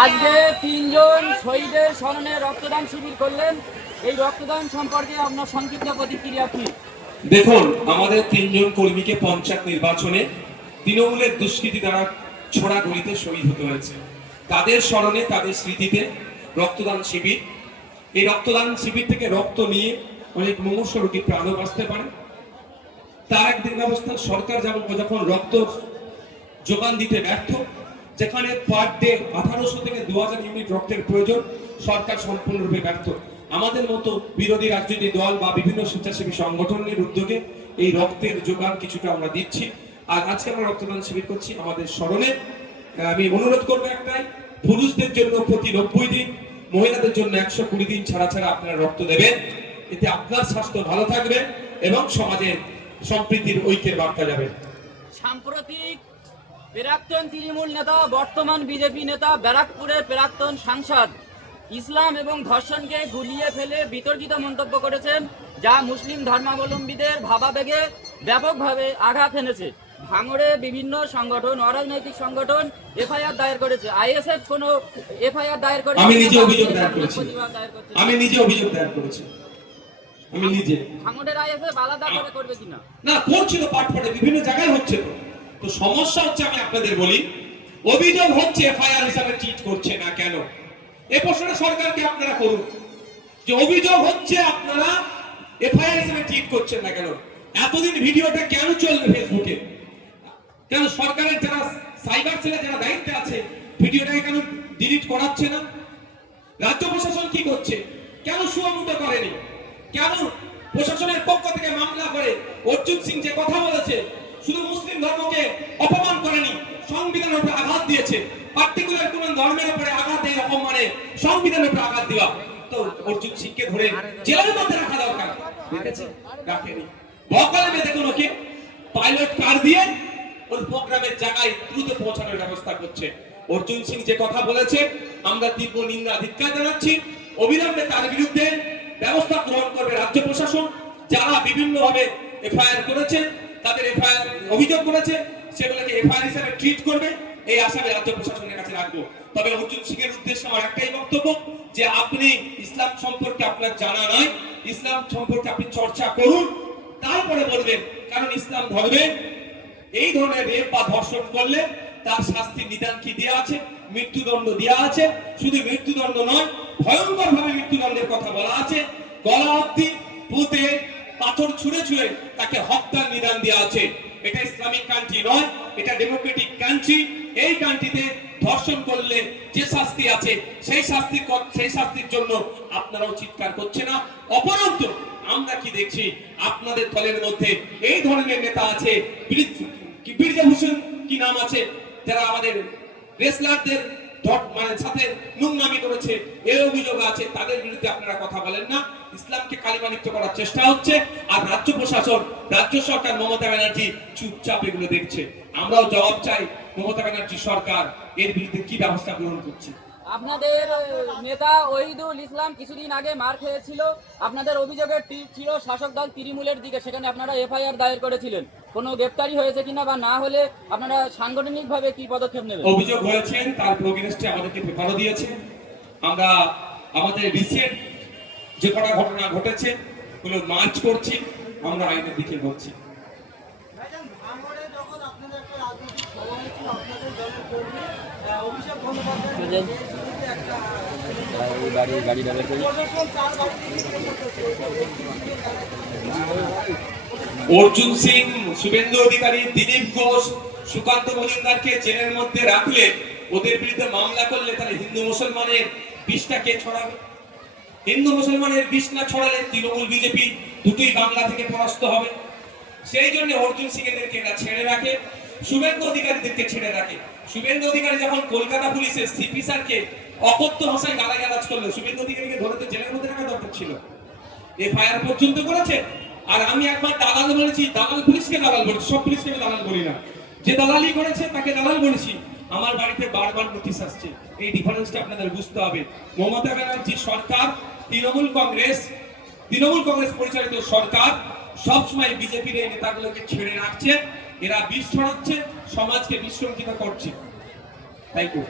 আজকে তিনজন শহীদের স্মরণে রক্তদান শিবির করলেন, এই রক্তদান সম্পর্কে আপনার সংক্ষিপ্ত প্রতিক্রিয়া কি? দেখুন, আমাদের তিনজন কর্মীকে পঞ্চায়েত নির্বাচনে তৃণমূলের দুষ্কৃতী দ্বারা ছোড়া গুলিতে শহীদ হতে হয়েছে। তাদের স্মরণে, তাদের স্মৃতিতে রক্তদান শিবির। এই রক্তদান শিবির থেকে রক্ত নিয়ে অনেক মুমূর্ষু রোগীর প্রাণও বাঁচতে পারে। তার একদিন ব্যবস্থা সরকার যখন রক্ত যোগান দিতে ব্যর্থ, যেখানে পার ডে 1800 থেকে 2000 ইউনিট রক্তের প্রয়োজন, সরকার সম্পূর্ণরূপে ব্যর্থ। আমাদের মতো বিরোধী রাজনৈতিক দল বা বিভিন্ন স্বেচ্ছাসেবী সংগঠনের উদ্যোগে এই রক্তের যোগান কিছুটা আমরা দিচ্ছি। আর আজকে আমরা রক্তদান শিবির করছি আমাদের স্মরণে। আমি অনুরোধ করবো একটাই, পুরুষদের জন্য প্রতি 90 দিন, মহিলাদের জন্য 120 দিন ছাড়া ছাড়া আপনারা রক্ত দেবেন। এতে আপনার স্বাস্থ্য ভালো থাকবে এবং সমাজের সম্প্রীতির ঐক্যের বার্তা যাবে। সাম্প্রতিক প্রাক্তন তৃণমূল নেতা, বর্তমান বিজেপি নেতা, ব্যারাকপুরের প্রাক্তন সাংসদ ইসলাম এবং ধর্ষণকে গুলিয়ে ফেলে বিতর্কিত মন্তব্য করেছেন, যা মুসলিম ধর্মাবলম্বীদের ভাবাবেগে ব্যাপকভাবে আঘাত এনেছে। ভাঙড়ে বিভিন্ন সংগঠন, অরাজনৈতিক সংগঠন এফআইআর দায়ের করেছে। আইএসএফ কোনো এফআইআর দায়ের করেছে? আমি নিজে অভিযোগ দায়ের করেছি। আমি নিজে অভিযোগ দায়ের করেছি। আমি নিজে। ভাঙড়ের আইএসএফ আলাদা করে করবে কিনা? না, করছিল পাটপাটে, বিভিন্ন জায়গায় হচ্ছে। তো সমস্যা হচ্ছে, আমি আপনাদের বলি, অভিযোগ হচ্ছে, এফআইআর হিসাবে ট্রিট করছে না কেন? এই প্রশ্নটা সরকারকে আপনারা করুন, যে অভিযোগ হচ্ছে আপনারা এফআইআর হিসাবে ট্রিট করছেন না কেন? এতদিন ভিডিওটা কেন চলবে ফেসবুকে? কেন সরকারের যারা সাইবার সেলে যারা দায়িত্বে আছে, ভিডিওটাকে কেন ডিলিট করাচ্ছে না? রাজ্য প্রশাসন কি করছে? কেন সুয়ামুটো করেনি? কেন প্রশাসনের পক্ষ থেকে মামলা করে অর্জুন সিং যে কথা বলেছে, শুধু মুসলিম ধর্মকে অপমান করেনি, সংবিধানের উপরে আঘাত দিয়েছে। পার্টিকুলার কোন ধর্মের উপরে আঘাত, এই রকম মানে সংবিধানের উপরে আঘাত দেওয়া। তো অর্জুন সিংকে ধরে জেলের মধ্যে রাখা দরকার, দেখেছে? রাখেনি। বকালে বেঁধে কোনোকে পাইলট কার দিয়ে ওই প্রোগ্রামের জায়গায় দ্রুত পৌঁছানোর ব্যবস্থা করছে। অর্জুন সিং যে কথা বলেছে, আমরা তীব্র নিন্দা ধিক্কার জানাচ্ছি। অবিলম্বে তার বিরুদ্ধে ব্যবস্থা গ্রহণ করবে রাজ্য প্রশাসন। যারা বিভিন্নভাবে এফআইআর করেছে, তাদের এফআইআর অভিযোগ করেছে, সেগুলোকে এফআইআর হিসেবে ট্রিট করবে, এই আশায় রাজ্য প্রশাসনের কাছে রাখবো। তবে অর্জুন সিং এর উদ্দেশ্যে আমার একটাই বক্তব্য, যে আপনি ইসলাম সম্পর্কে আপনার জানা নয়, ইসলাম সম্পর্কে আপনি চর্চা করুন, তারপরে বলবেন। কারণ ইসলাম ধর্মে এই ধরনের রেপ বা ধর্ষণ করলে তার শাস্তির নিদান কি দেওয়া আছে? মৃত্যুদণ্ড দেওয়া আছে। শুধু মৃত্যুদণ্ড নয়, ভয়ঙ্কর ভাবে মৃত্যুদণ্ডের কথা বলা আছে। গলা অবধি পুঁতে পাথর ছুঁড়ে ছুঁড়ে তাকে হত্যার নিদান দেওয়া আছে। এটা ইসলামিক কান্ট্রি নয়, এটা ডেমোক্রেটিক কান্ট্রি। এই কান্ট্রিতে ধর্ষণ করলে যে শাস্তি আছে, সেই শাস্তির জন্য আপনারাও চিৎকার করছে না। অপরন্তু আমরা কি দেখছি, আপনাদের দলের মধ্যে এই ধরনের নেতা আছে, বীরভূষণ কি নাম আছে, যারা আমাদের রেসলারদের মানে সাথে নোংরামি করেছে, এই অভিযোগ আছে। তাদের বিরুদ্ধে আপনারা কথা বলেন না। ইসলামকে কালিমালিপ্ত করার চেষ্টা হচ্ছে, আর রাজ্য প্রশাসন, রাজ্য সরকার, মমতা ব্যানার্জি চুপচাপ এগুলো দেখছে। আমরাও জবাব চাই, মমতা ব্যানার্জি সরকার এর বিরুদ্ধে কি ব্যবস্থা গ্রহণ করছে? আপনাদের নেতা ওহিদুল ইসলাম কিছুদিন আগে মার খেয়েছিল, আপনাদের অভিযোগের ছিল শাসক দল তৃণমূলের দিকে, সেখানে আপনারা এফআইআর দায়ের করেছিলেন। কোনো গ্রেফতারি হয়েছে কিনা, বা না হলে আপনারা সাংগঠনিকভাবে কি পদক্ষেপ নেবেন? অভিযোগ হয়েছেন, তার প্রোগ্রেসটা আমাদেরকে পেপারও দিয়েছে। আমরা আমাদের রিসেন্ট যে কটা ঘটনা ঘটেছে ওগুলো মার্চ করছি, আমরা আইনের দিকে বলছি। অর্জুন সিং, শুভেন্দু অধিকারী, দিলীপ ঘোষ, সুকান্ত মজুমদারকে জেলের মধ্যে রাখলে, ওদের বিরুদ্ধে মামলা করলে, তাহলে হিন্দু মুসলমানের বিষটা কে ছড়াবে? হিন্দু মুসলমানের বিষ না ছড়ালে তৃণমূল বিজেপি দুটোই বাংলা থেকে পরাস্ত হবে। সেই জন্য অর্জুন সিং এদেরকে এরা ছেড়ে রাখে, শুভেন্দু অধিকারীদেরকে ছেড়ে রাখে। শুভেন্দু অধিকারী যখন কলকাতা পুলিশের সিপি স্যারকে অকথ্য ভাষায় গালাগালাজ করলো, শুভেন্দু অধিকারীকে ধরে জেলের মধ্যে রাখা দরকার ছিল। এফআইআর পর্যন্ত করেছে। আর আমি একবার দালাল বলেছি, দালাল পুলিশকে দালাল বলেছি, সব পুলিশকে আমি দালাল বলি না। যে দালালি করেছে তাকে দালাল বলেছি। আমার বাড়িতে বারবার নোটিশ আসছে, এই ডিফারেন্সটা আপনাদের বুঝতে হবে। মমতা ব্যানার্জি সরকার, তৃণমূল কংগ্রেস পরিচালিত সরকার সবসময় বিজেপির এই নেতাগুলোকে ছেড়ে রাখছে। এরা বিষ ছড়াচ্ছে, সমাজকে বিশৃঙ্খলিত করছে। তাই তো